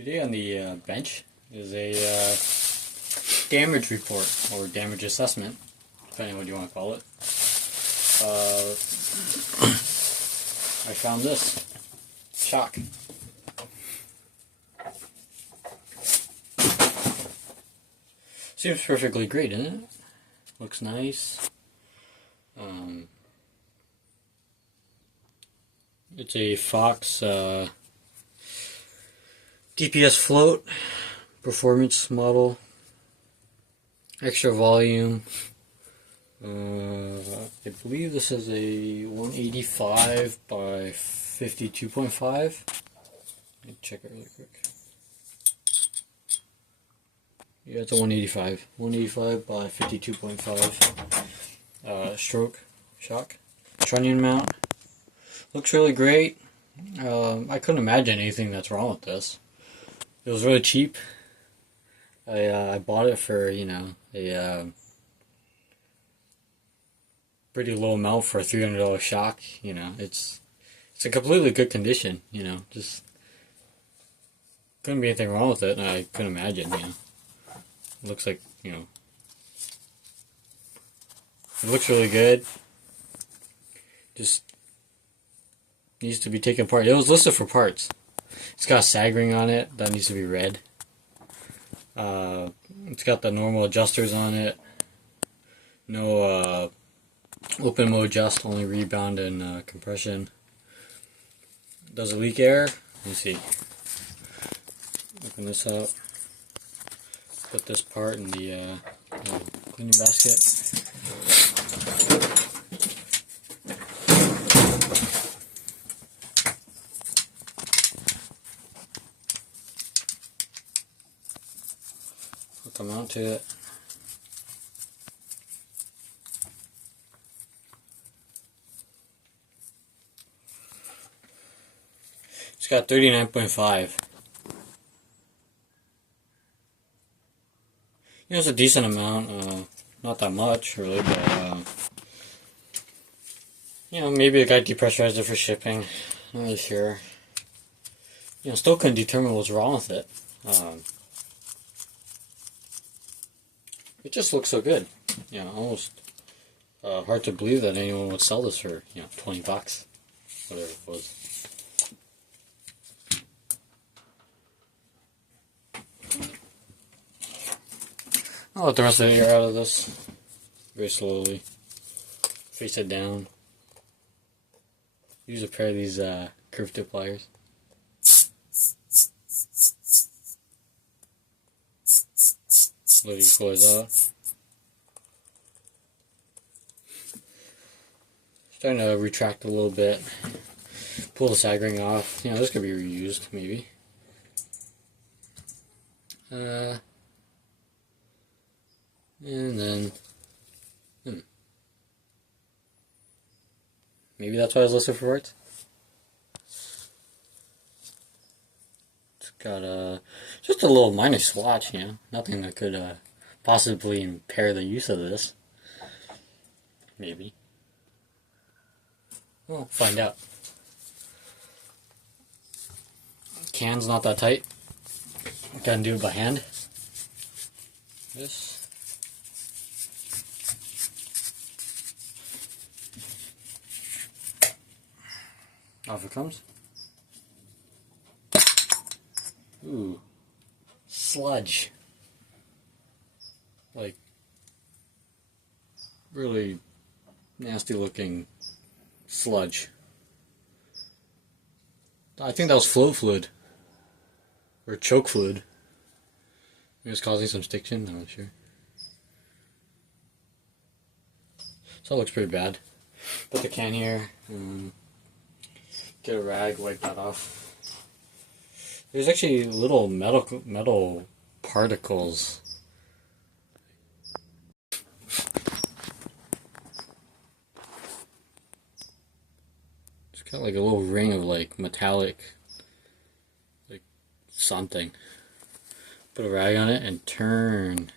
Today on the bench is a damage report or damage assessment, depending on what you want to call it. I found this shock. Seems perfectly great, isn't it? Looks nice. It's a Fox DPS float performance model, extra volume. I believe this is a 185 by 52.5. Let me check it really quick. Yeah, it's a 185 by 52.5 stroke shock. Trunnion mount. Looks really great. I couldn't imagine anything that's wrong with this. It was really cheap. I bought it for, a pretty low amount for a $300 shock. It's a completely good condition. Just couldn't be anything wrong with it, and I couldn't imagine. It looks like it looks really good. Just needs to be taken apart. It was listed for parts. It's got a sag ring on it that needs to be red. It's got the normal adjusters on it. No open mode adjust, only rebound and compression. Does it leak air? Let me see. Open this up. Put this part in the cleaning basket. Hook them onto it. It's got 39.5. It's a decent amount, not that much really, but maybe the guy depressurized it for shipping. Not really sure. Still couldn't determine what's wrong with it. It just looks so good. Almost hard to believe that anyone would sell this for 20 bucks, whatever it was. I'll let the rest of the air out of this very slowly. Face it down. Use a pair of these curved tip pliers. Let it close out. Starting to retract a little bit. Pull the sag ring off. This could be reused, maybe. And then, maybe that's why I was listed for parts. It's got just a little minor swatch, nothing that could possibly impair the use of this. Maybe. We'll find out. Can's not that tight. Gotta do it by hand. This. Off it comes. Ooh. Sludge. Like, really nasty looking sludge. I think that was flow fluid. Or choke fluid. It was causing some stiction, I'm not sure. So it looks pretty bad. Put the can here. Get a rag, wipe that off. There's actually little metal particles. It's got like a little ring of like metallic, like something. Put a rag on it and turn.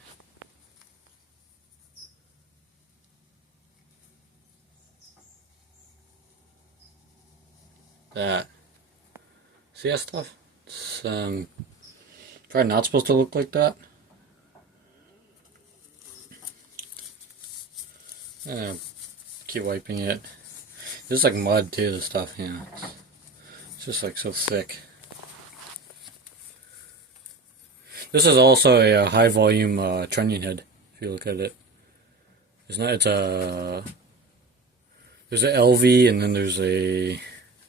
That. See that stuff? It's Probably not supposed to look like that. Keep wiping it. This is like mud too, this stuff, yeah. It's just like so thick. This is also a high volume trunnion head, if you look at it. It's not, it's a... There's an LV and then there's a...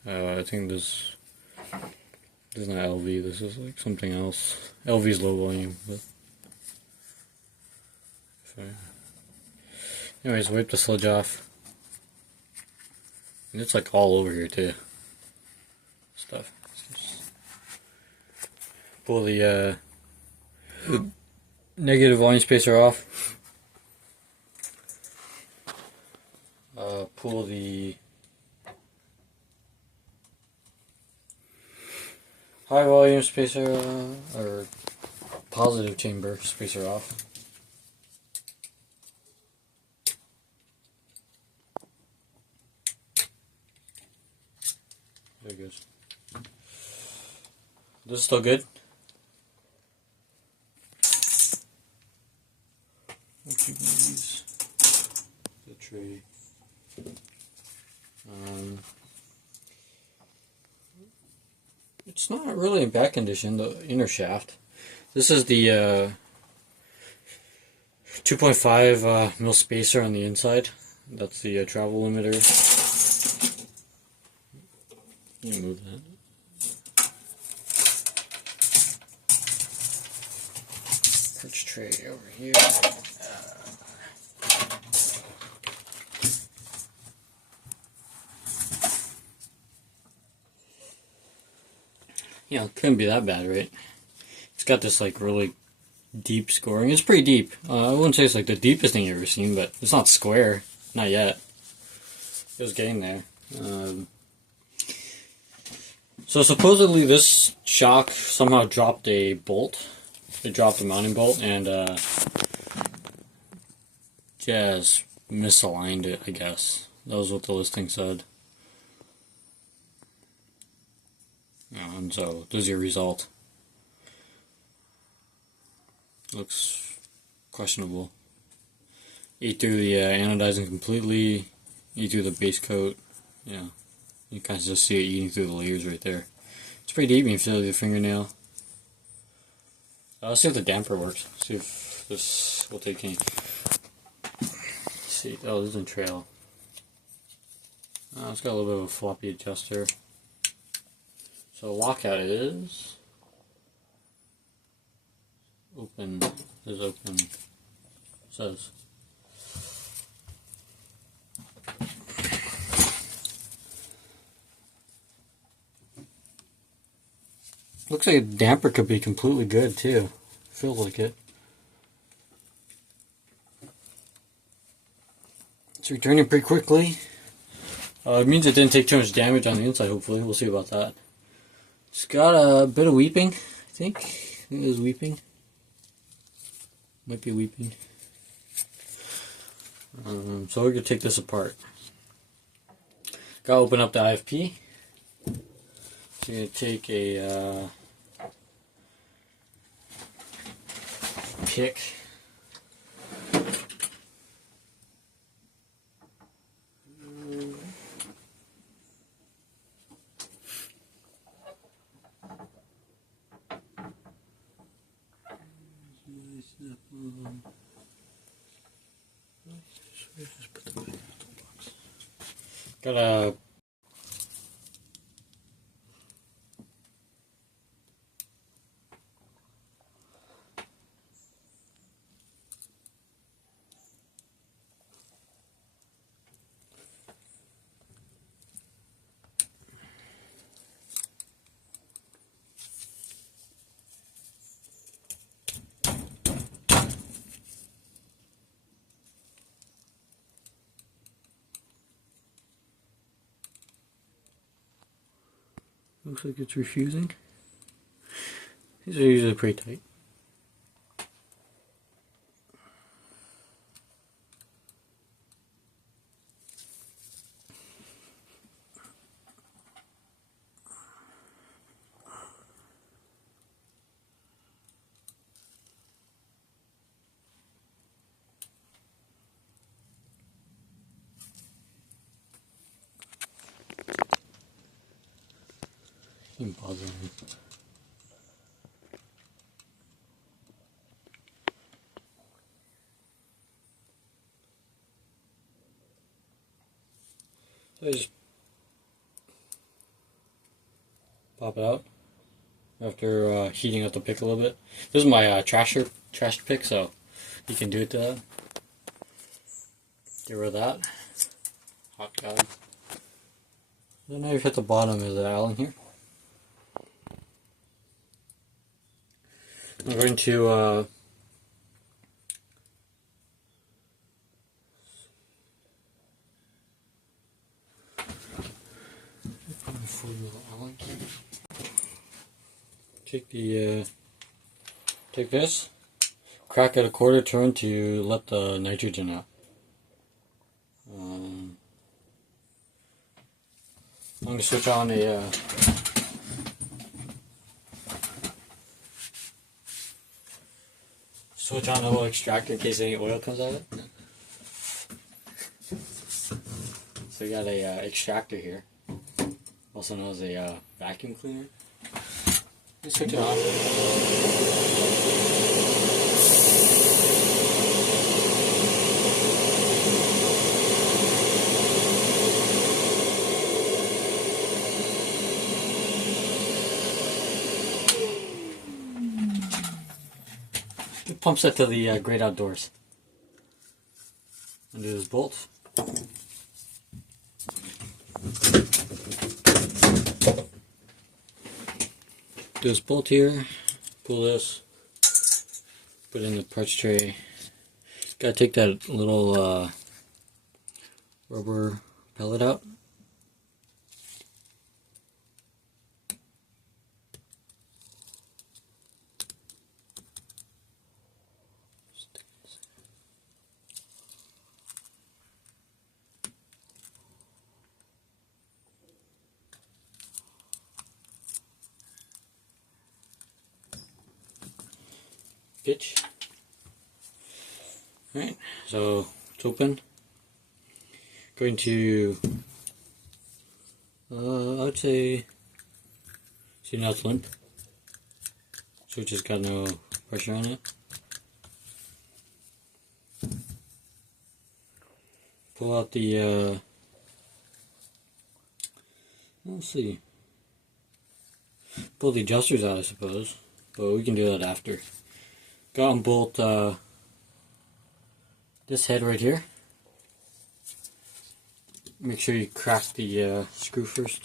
I think this is not LV, this is like something else. LV is low volume, but... Anyways, wipe the sludge off. And it's like all over here too. Stuff. Pull the negative volume spacer off. Pull the high volume spacer or positive chamber spacer off. There it goes. This is still good. Let's use the tray. It's not really in bad condition, the inner shaft. This is the 2.5 mil spacer on the inside. That's the travel limiter. Let me move that. Perch tray over here. Yeah, it couldn't be that bad, right? It's got this like really deep scoring. It's pretty deep. I wouldn't say it's like the deepest thing you've ever seen, but it's not square. Not yet. It was getting there. So supposedly this shock somehow dropped a bolt. It dropped a mounting bolt and just misaligned it, I guess. That was what the listing said. And so this is your result. Looks questionable. Eat through the anodizing completely. Eat through the base coat. Yeah. You can just see it eating through the layers right there. It's pretty deep. You can feel the fingernail. Let's see if the damper works. See if this will take any. Let's see. Oh, this is a trail. It's got a little bit of a floppy adjuster. So lockout is open. Is open. It says. Looks like a damper could be completely good too. Feels like it. It's returning pretty quickly. It means it didn't take too much damage on the inside, hopefully. We'll see about that. It's got a bit of weeping, I think. I think it is weeping. Might be weeping. So we're going to take this apart. Got to open up the IFP. So you're going to take a pick. Got a looks like it's refusing. These are usually pretty tight. Didn't bother me. So I just pop it out after heating up the pick a little bit. This is my trash pick, so you can do it to that. Get rid of that. Hot God. Then now you've hit the bottom of the Allen here. I'm going to take this, crack it a quarter turn to let the nitrogen out. I'm going to switch on a little extractor in case any oil comes out of it. So we got a extractor here, also known as a vacuum cleaner. Let's switch it on. It pumps it to the great outdoors. Undo this bolt. Do this bolt here, pull this, put it in the parts tray. Gotta take that little rubber pellet out. Pitch. Alright, so it's open. Going to, I would say, see now it's limp. Switch has got no pressure on it. Pull out the, let's see, pull the adjusters out I suppose, but we can do that after. Go and bolt this head right here. Make sure you crack the screw first.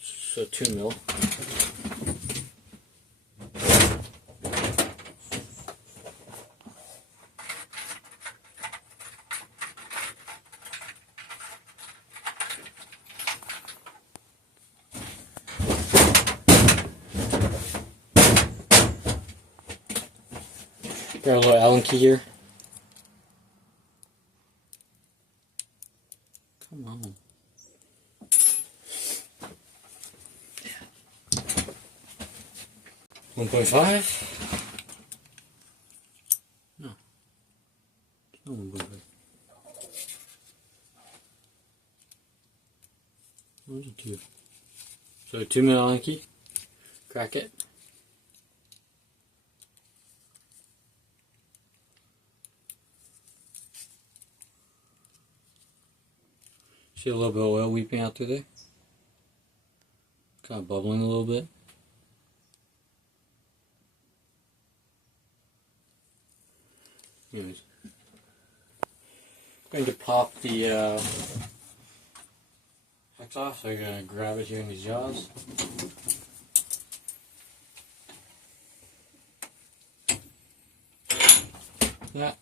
So 2 mil. Got a little Allen key here. Come on. Yeah. 1.5. No. It's not 1.5. 1.2. So 2 mil Allen key. Crack it. See a little bit of oil weeping out through there? Kind of bubbling a little bit. Anyways. I'm going to pop the hex off, so I'm going to grab it here in these jaws. Yeah.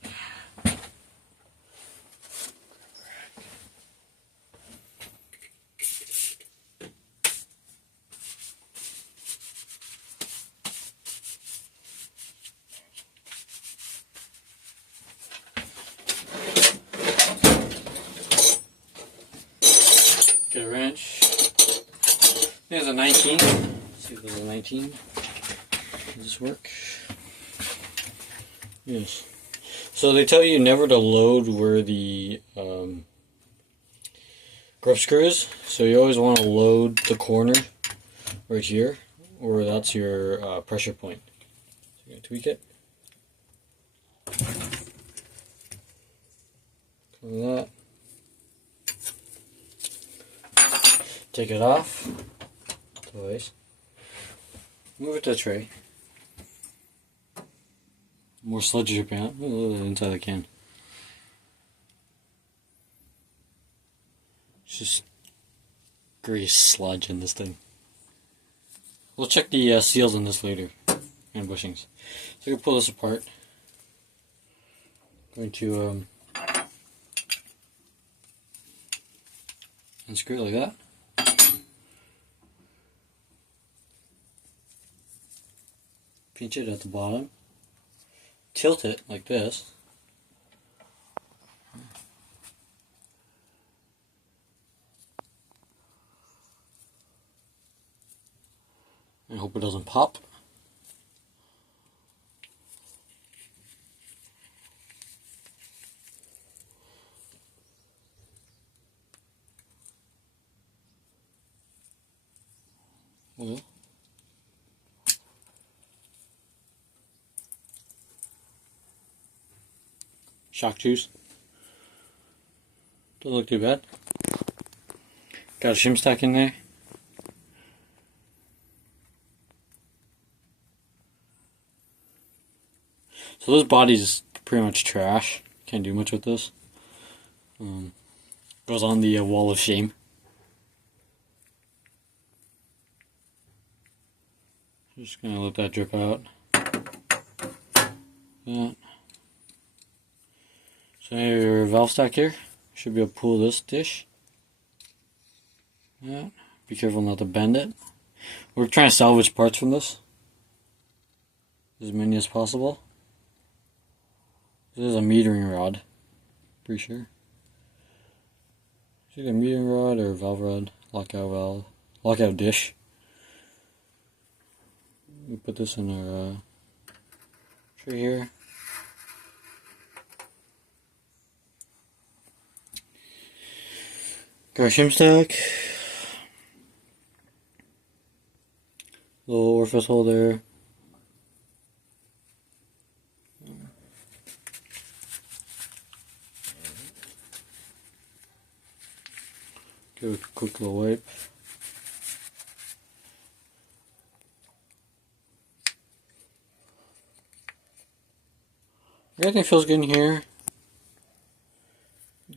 Get a wrench. There's a 19. Let's see if there's a 19. Does this work? Yes. So they tell you never to load where the grip screws. So you always want to load the corner right here, or that's your pressure point. So you're going to tweak it. Cover that. Take it off. Twice. Move it to the tray. More sludge dripping out. A little inside the can. It's just grease sludge in this thing. We'll check the seals on this later, and bushings. So you can pull this apart. Going to unscrew it like that. Pinch it at the bottom. Tilt it like this. I hope it doesn't pop. Well, shock juice. Doesn't look too bad. Got a shim stack in there. So this body's pretty much trash. Can't do much with this. Goes on the wall of shame. Just gonna let that drip out. Yeah. So now your valve stack here. Should be able to pull this dish. Yeah. Be careful not to bend it. We're trying to salvage parts from this. As many as possible. This is a metering rod. Pretty sure. It's either a metering rod or a valve rod. Lockout dish. We put this in our tray here. Got our shim stack. Little orifice hole there. Give it a quick little wipe. Everything feels good in here.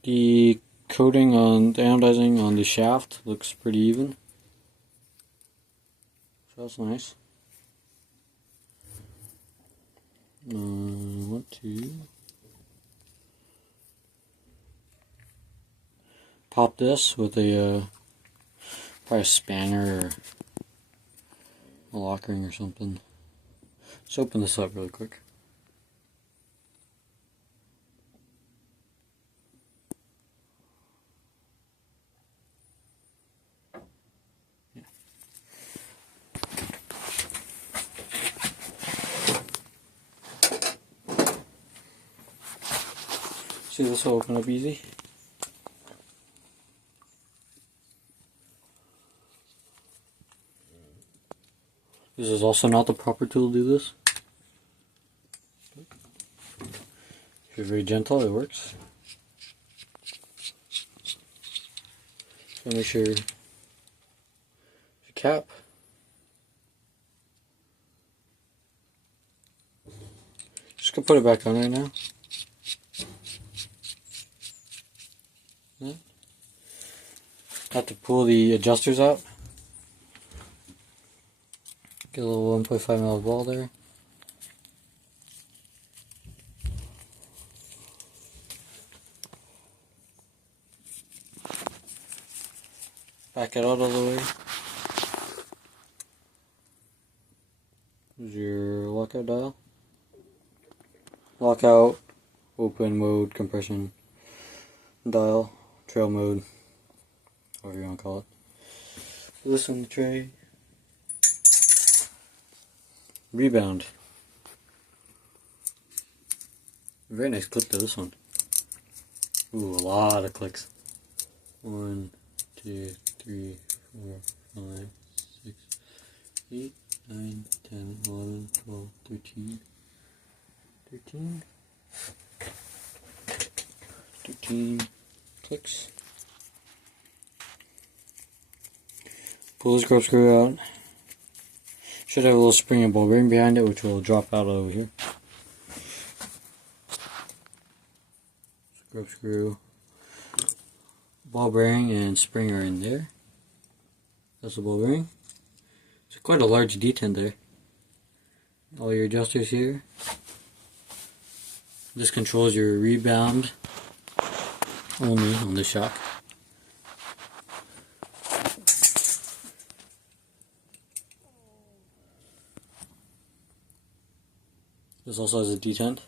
The coating on the anodizing on the shaft looks pretty even. So that's nice. Want to pop this with a probably a spanner or a lock ring or something. Let's open this up really quick. See, this will open up easy. This is also not the proper tool to do this. If you're very gentle, it works. So make sure your cap. Just gonna put it back on right now. Have to pull the adjusters out. Get a little 1.5mm ball there. Back it out all the way. Here's your lockout dial. Lockout, open mode, compression dial, trail mode, whatever you want to call it. Put this on the tray. Rebound. Very nice click to this one. Ooh, a lot of clicks. 1, 2, 3, 4, 5, 6, 8, 9, 10, 11, 12, 13. 13 clicks. Pull the scrub screw out. Should have a little spring and ball bearing behind it, which will drop out over here. Scrub screw, ball bearing, and spring are in there. That's the ball bearing. It's quite a large detent there. All your adjusters here. This controls your rebound only on the shock. This also has a detent.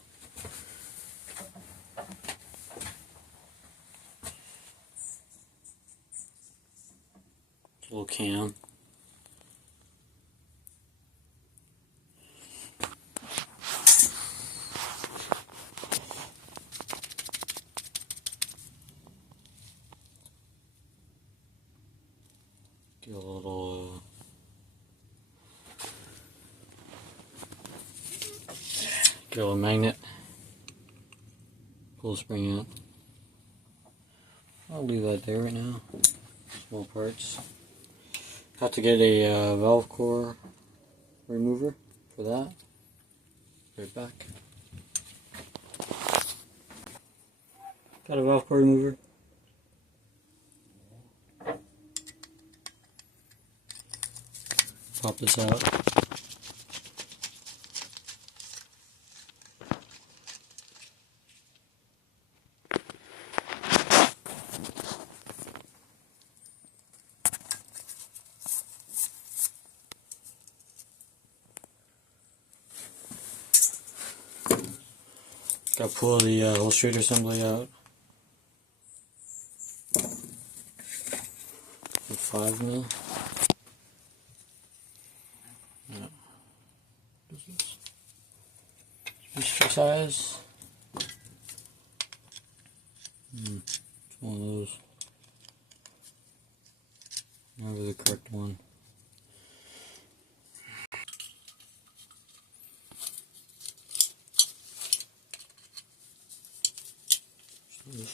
Little cam. Get a little magnet. Pull the spring out. I'll leave that there right now. Small parts. Have to get a valve core remover for that. Right back. Got a valve core remover. Pop this out. Got to pull the whole straight assembly out. 5 mil. Yeah. This is extra size. It's one of those. Never the correct one.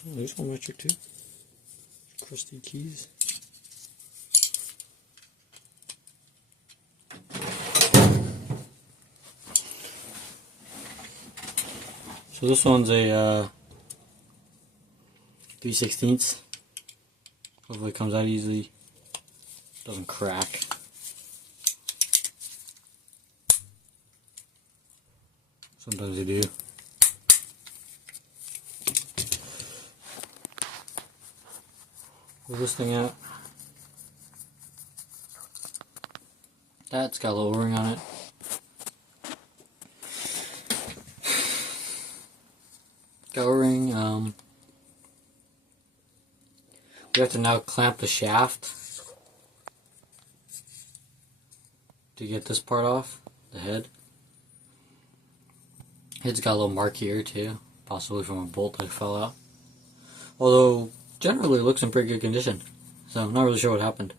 There's one metric too. Crusty keys. So this one's a 3/16. Hopefully it comes out easily. Doesn't crack. Sometimes they do. Pull this thing out. That's got a little O-ring on it. O-ring. We have to now clamp the shaft to get this part off, the head. Head's got a little mark here too, possibly from a bolt that fell out. Although generally it looks in pretty good condition, so I'm not really sure what happened.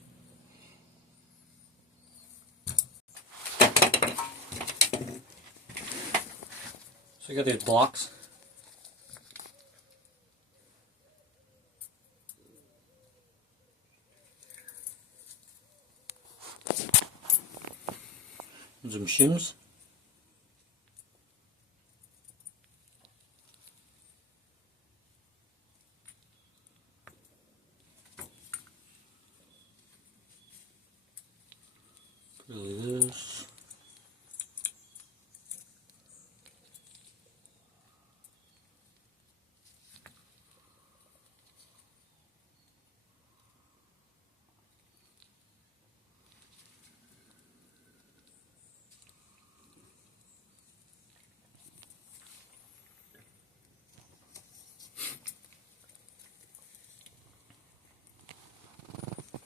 So I got these blocks. And some shims. Really this.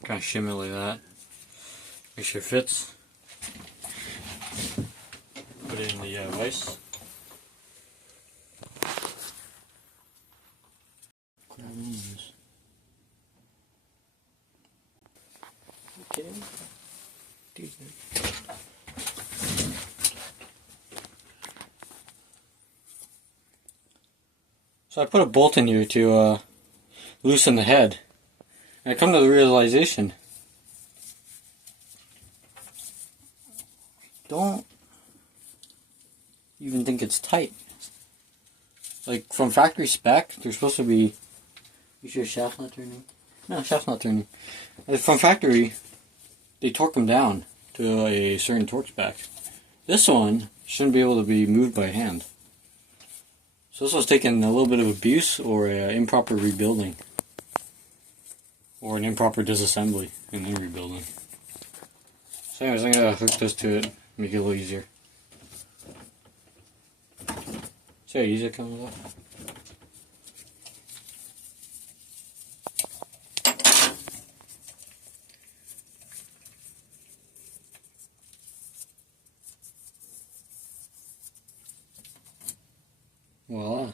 Kind of shimmy like that. Make sure it fits. Put it in the vise. kidding me? Dude, so I put a bolt in here to loosen the head. And I come to the realization, don't even think it's tight. Like from factory spec, they're supposed to be. You sure shaft's not turning? No, shaft's not turning. From factory, they torque them down to a certain torque spec. This one shouldn't be able to be moved by hand. So this was taking a little bit of abuse or improper rebuilding. Or an improper disassembly and then rebuilding. So anyways, I'm going to hook this to it, make it a little easier. See how easy it comes up? Voila.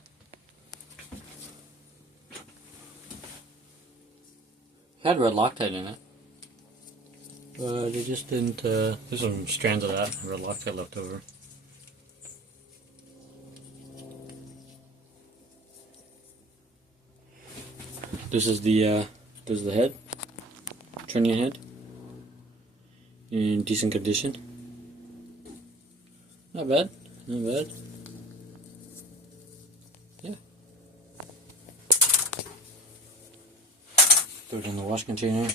It had red Loctite in it. But it just didn't, there's some strands of that red Loctite left over. This is the head, trunnion head, in decent condition. Not bad, not bad. Yeah. Throw it in the wash container.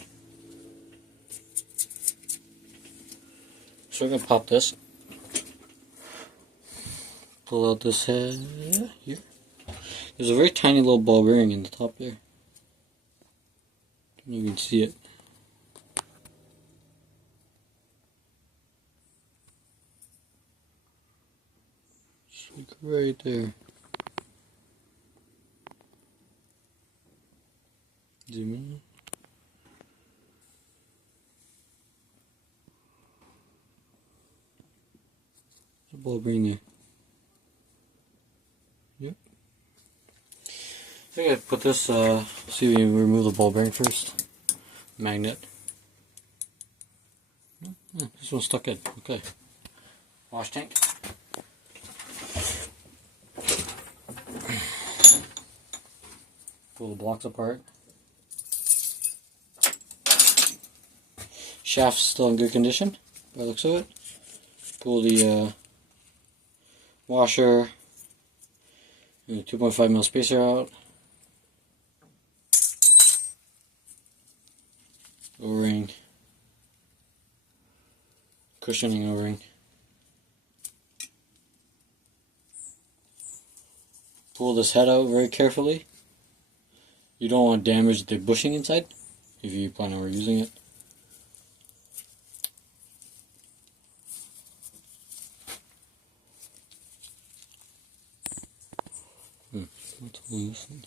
So we're gonna pop this. Pull out this head here. There's a very tiny little ball bearing in the top there. Don't even see it. It's like right there. Zoom in. There's a ball bearing there. Yep. I think I put this, see if we can remove the ball bearing first. Magnet. Yeah, this one's stuck in. Okay. Wash tank. Pull the blocks apart. Shaft's still in good condition, by the looks of it. Pull the washer and the 2.5mm spacer out. O-ring. Cushioning O-ring. Pull this head out very carefully. You don't want to damage the bushing inside if you plan on reusing it. What's holding this one?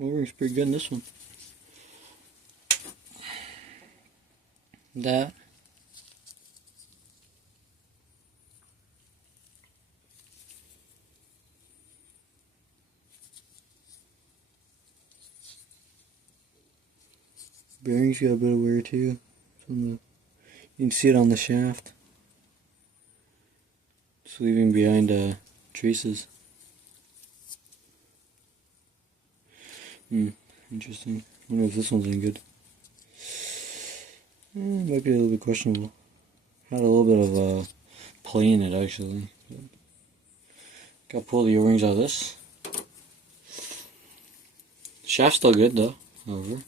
O-ring's pretty good in this one. That. Bearings got a bit of wear too. You can see it on the shaft. It's leaving behind traces. Interesting. I wonder if this one's any good. It might be a little bit questionable. Had a little bit of play in it actually. Gotta pull the O-rings out of this. Shaft's still good though, however.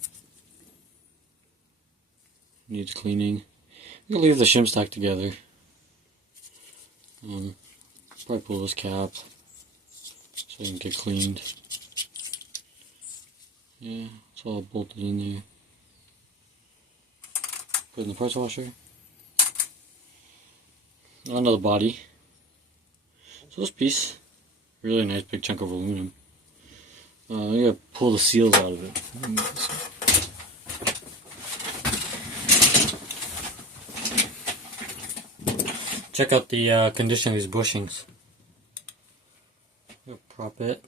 Needs cleaning. I'm gonna leave the shim stack together. Probably pull this cap so it can get cleaned. Yeah, it's all bolted in there. Put it in the parts washer. Onto the body. So this piece, really nice big chunk of aluminum. I'm gonna pull the seals out of it. check out the condition of these bushings. Prop it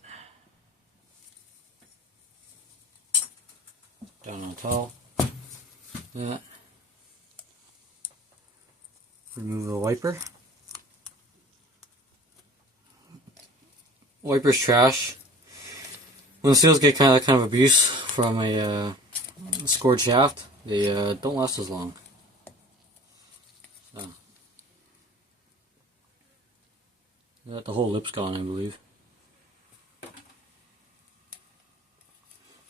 down on top. That. Remove the wiper. Wiper's trash. When the seals get kind of abuse from a scored shaft, they don't last as long. So. The whole lip's gone, I believe.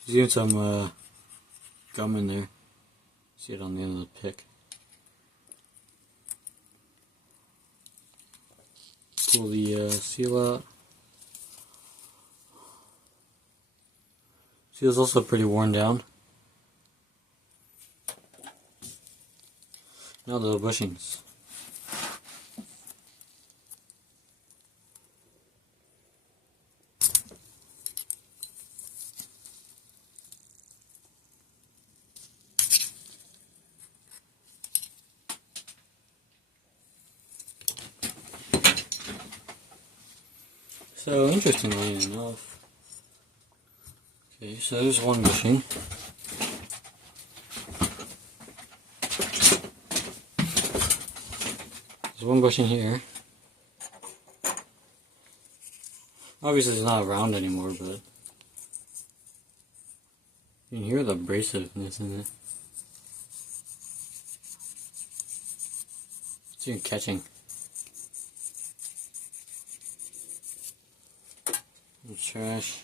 There's even some gum in there. See it on the end of the pick. Pull the seal out. Seal's also pretty worn down. Now the bushings. So interestingly enough, okay, so there's one bushing. There's one bushing here. Obviously it's not around anymore, but you can hear the abrasiveness in it. It's even catching. Trash.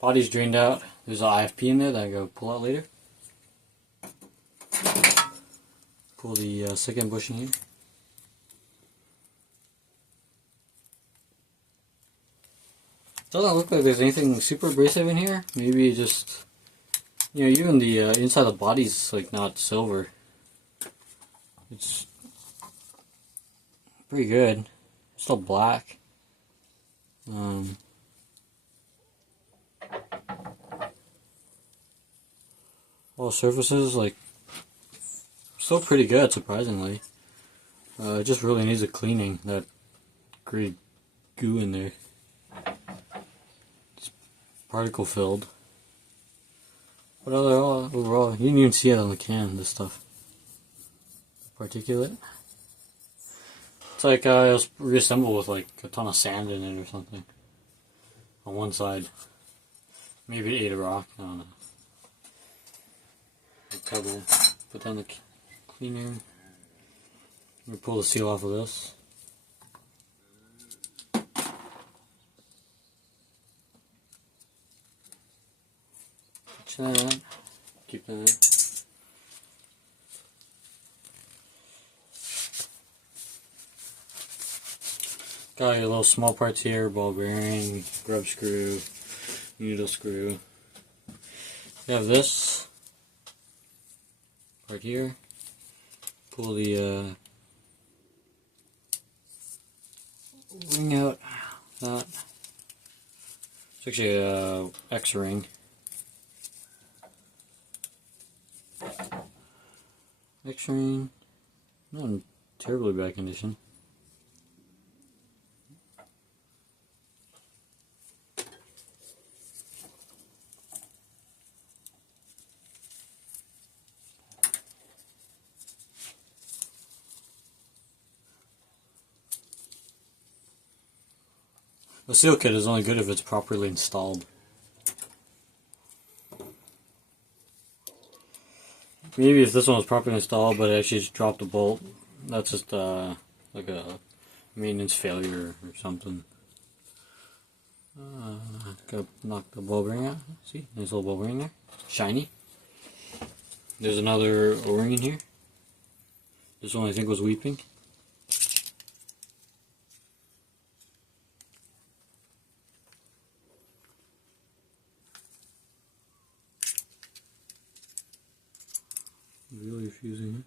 Body's drained out. There's an IFP in there that I gotta pull out later. Pull the second bushing here. Doesn't look like there's anything super abrasive in here. Maybe just, you know, even the inside of the body's like not silver. It's pretty good. It's still black. All surfaces, like, still pretty good, surprisingly. It just really needs a cleaning, that gray goo in there. It's particle filled. But overall, you can even see it on the can, this stuff. Particulate. It's like it was reassembled with like a ton of sand in it or something. On one side. Maybe it ate a rock, I don't know. Pebble. Put down the cleaner. We pull the seal off of this. Catch that. Keep that. Got your little small parts here: ball bearing, grub screw, needle screw. You have this right here. Pull the ring out. That. It's actually a X ring. X ring. Not in terribly bad condition. The seal kit is only good if it's properly installed. Maybe if this one was properly installed but it actually just dropped a bolt, that's just like a maintenance failure or something. Gotta knock the ball bearing out. See, nice little ball bearing there. Shiny. There's another O-ring in here. This one I think was weeping. Really refusing it.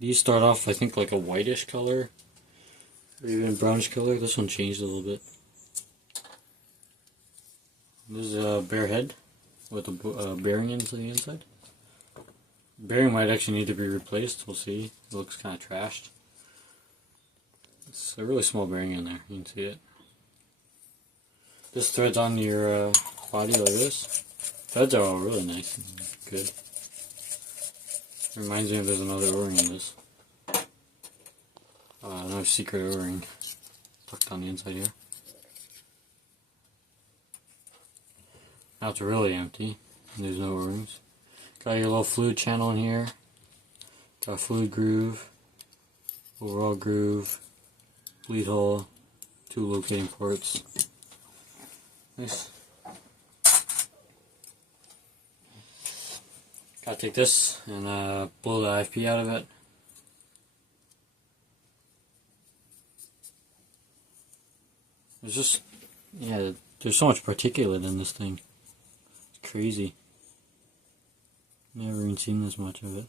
These start off, I think, like a whitish color, Or even brownish color. This one changed a little bit. This is a bare head with a bearing into the inside. Bearing might actually need to be replaced. We'll see. It looks kind of trashed. It's a really small bearing in there. You can see it. This threads on your body like this. Threads are all really nice and good. Reminds me if there's another O-ring in this. Another secret O-ring tucked on the inside here. Now it's really empty. There's no O-rings. Got your little fluid channel in here. Got a fluid groove, overall groove, bleed hole, 2 locating ports. Nice. Gotta take this and blow the IFP out of it. There's just, yeah, there's so much particulate in this thing. It's crazy. Never even seen this much of it.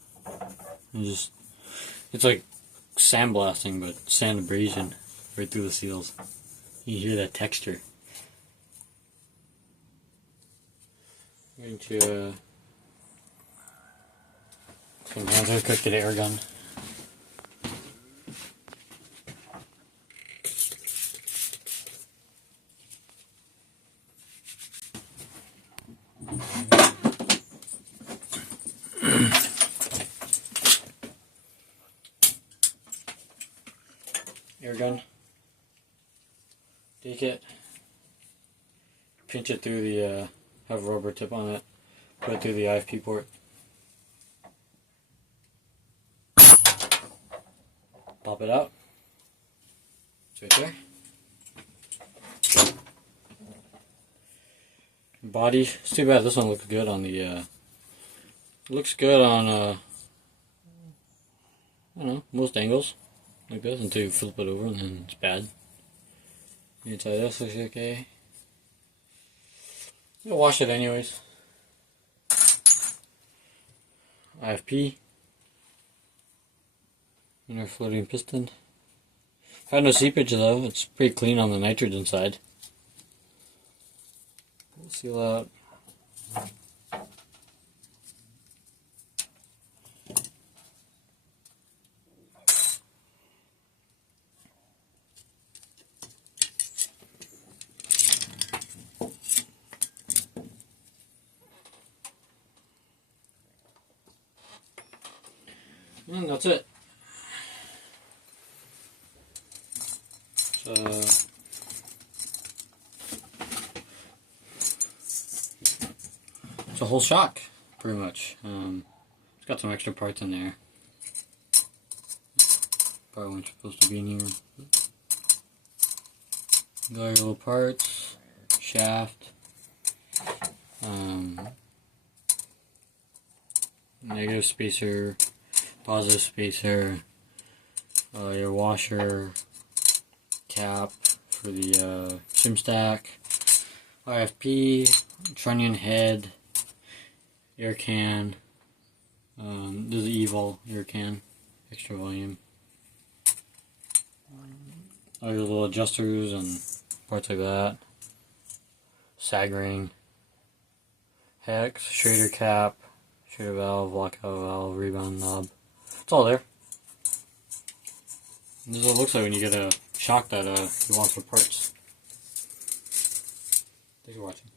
It's like sandblasting, but sand abrasion right through the seals. You hear that texture. I'm going to come down to cook the air gun. Air gun. Take it. Pinch it through the have a rubber tip on it. Put it through the IFP port. Pop it out. It's right there. Body. It's too bad this one looks good on the looks good on I don't know, most angles. Like this until you flip it over and then it's bad. The inside of this looks okay. I'll wash it anyways. IFP. Inner floating piston. Had no seepage though, it's pretty clean on the nitrogen side. We'll seal out. And that's it. It's a whole shock, pretty much. It's got some extra parts in there. Probably weren't supposed to be in here. Got your little parts, shaft, negative spacer, positive spacer, your washer, cap for the shim stack, IFP, trunnion head, air can, this is Evol air can, extra volume, all your little adjusters and parts like that, sag ring, hex, Schrader cap, Schrader valve, lockout valve, rebound knob. It's all there. This is what it looks like when you get a shock that you want for parts. Thanks for watching.